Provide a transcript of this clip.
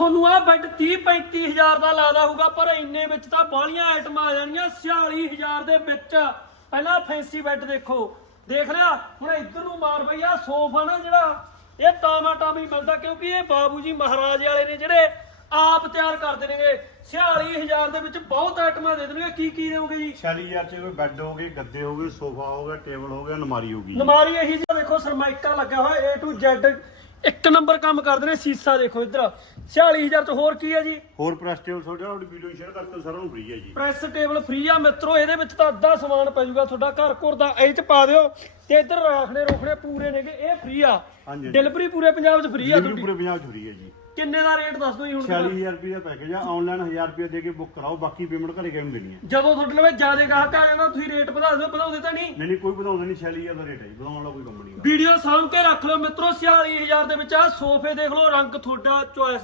ਤੁਹਾਨੂੰ ਆ ਬੈੱਡ 30 35000 ਦਾ ਲੱਗਦਾ ਹੋਊਗਾ ਪਰ ਇੰਨੇ ਵਿੱਚ ਤਾਂ ਬਾਹਲੀਆਂ ਆਈਟਮਾਂ ਆ ਜਾਣਗੀਆਂ 46000 ਦੇ ਵਿੱਚ। ਪਹਿਲਾਂ ਫੈਂਸੀ ਬੈੱਡ ਦੇਖੋ। ਦੇਖ ਲਿਆ ਹੁਣ ਇੱਧਰ ਨੂੰ ਮਾਰ ਬਈ ਆ ਸੋਫਾ ਨਾ ਜਿਹੜਾ ਇਹ ਟਾਮਾ ਟਾਮੀ ਮਿਲਦਾ ਕਿਉਂਕਿ ਇਹ ਬਾਬੂ ਜੀ ਮਹਾਰਾਜ ਵਾਲੇ ਨੇ ਜਿਹੜੇ ਆਪ ਤਿਆਰ ਕਰਦੇ ਨੇਗੇ। 46000 ਦੇ ਵਿੱਚ ਬਹੁਤ ਆਈਟਮਾਂ ਦੇ ਦੇਣਗੇ। ਕੀ ਕੀ ਦੇਵੋਗੇ ਜੀ? 46000 ਚ ਕੋਈ ਬੈੱਡ ਹੋ ਗਏ ਗੱਦੇ ਹੋ ਗਏ ਸੋਫਾ ਹੋ ਗਿਆ ਟੇਬਲ ਹੋ ਗਿਆ ਅਲਮਾਰੀ ਹੋ ਗਈ ਨਮਾਰੀ ਇਹੀ ਜਿਹੜਾ ਦੇਖੋ ਸਰਮਾਈਕਾ ਲੱਗਾ ਹੋਇਆ A to Z ਇੱਕ ਨੰਬਰ ਕੰਮ ਕਰਦੇ ਨੇ ਸੀਸਾ ਦੇਖੋ ਇੱਧਰ। 46000 ਚ ਹੋਰ ਕੀ ਹੈ ਜੀ? ਹੋਰ ਪ੍ਰੈਸ ਟੇਬਲ ਤੁਹਾਡਾ ਤੁਹਾਡੀ ਵੀਡੀਓ ਸ਼ੇਅਰ ਕਰਕੇ ਸਾਰਿਆਂ ਨੂੰ ਫ੍ਰੀ ਹੈ ਜੀ। ਪ੍ਰੈਸ ਟੇਬਲ ਫ੍ਰੀ ਆ ਮਿੱਤਰੋ ਇਹਦੇ ਵਿੱਚ ਤਾਂ ਅੱਧਾ ਸਮਾਨ ਪੈ ਜਾਊਗਾ ਤੁਹਾਡਾ। ਘਰ ਘਰ ਦਾ ਇਹ ਚ ਪਾ ਦਿਓ ਤੇ ਇੱਧਰ ਰਾਖਣੇ ਰੋਖਣੇ ਪੂਰੇ ਨੇਗੇ ਇਹ ਫ੍ਰੀ ਆ। ਹਾਂਜੀ। ਡਿਲੀਵਰੀ ਪੂਰੇ ਪੰਜਾਬ 'ਚ ਫ੍ਰੀ ਆ ਤੁਹਾਡੀ। ਪੂਰੇ ਪੰਜਾਬ ਚ ਫ੍ਰੀ ਹੈ ਜੀ। ਕਿੰਨੇ ਦਾ ਰੇਟ ਦੱਸ ਦਿਓ ਜੀ ਹੁਣ 46000 ਰੁਪਏ ਦਾ ਪੈਕੇਜ ਆ ਆਨਲਾਈਨ 1000 ਰੁਪਏ ਦੇ ਕੇ ਬੁੱਕ ਕਰਾਓ ਬਾਕੀ ਪੇਮੈਂਟ ਘਰੇ ਕਿਵੇਂ ਦੇਣੀ ਹੈ? ਜਦੋਂ ਤੁਹਾਡੇ ਲਵੇ ਜ਼ਿਆਦਾ ਗਾਹਕ ਆ ਜਾਂਦਾ ਤੁਸੀਂ ਰੇਟ ਵਧਾ ਦਿਓ ਵਧਾਉਂਦੇ ਤਾਂ ਨਹੀਂ। ਨਹੀਂ ਨਹੀਂ ਕੋਈ ਵਧਾਉਂਦਾ ਨਹੀਂ 46000 ਦਾ ਰੇਟ ਹੈ ਜੀ ਵਧਾਉਣ ਵਾਲਾ ਕੋਈ ਕੰਪਨੀ ਦਾ ਵੀਡੀਓ ਸਾਂਭ ਕੇ ਰੱਖ ਲਓ ਮਿੱਤਰੋ 46000 ਦੇ ਵਿੱਚ ਆ ਸੋਫੇ ਦੇਖ ਲਓ ਰੰਗ ਤੁਹਾਡਾ ਚੋਇਸ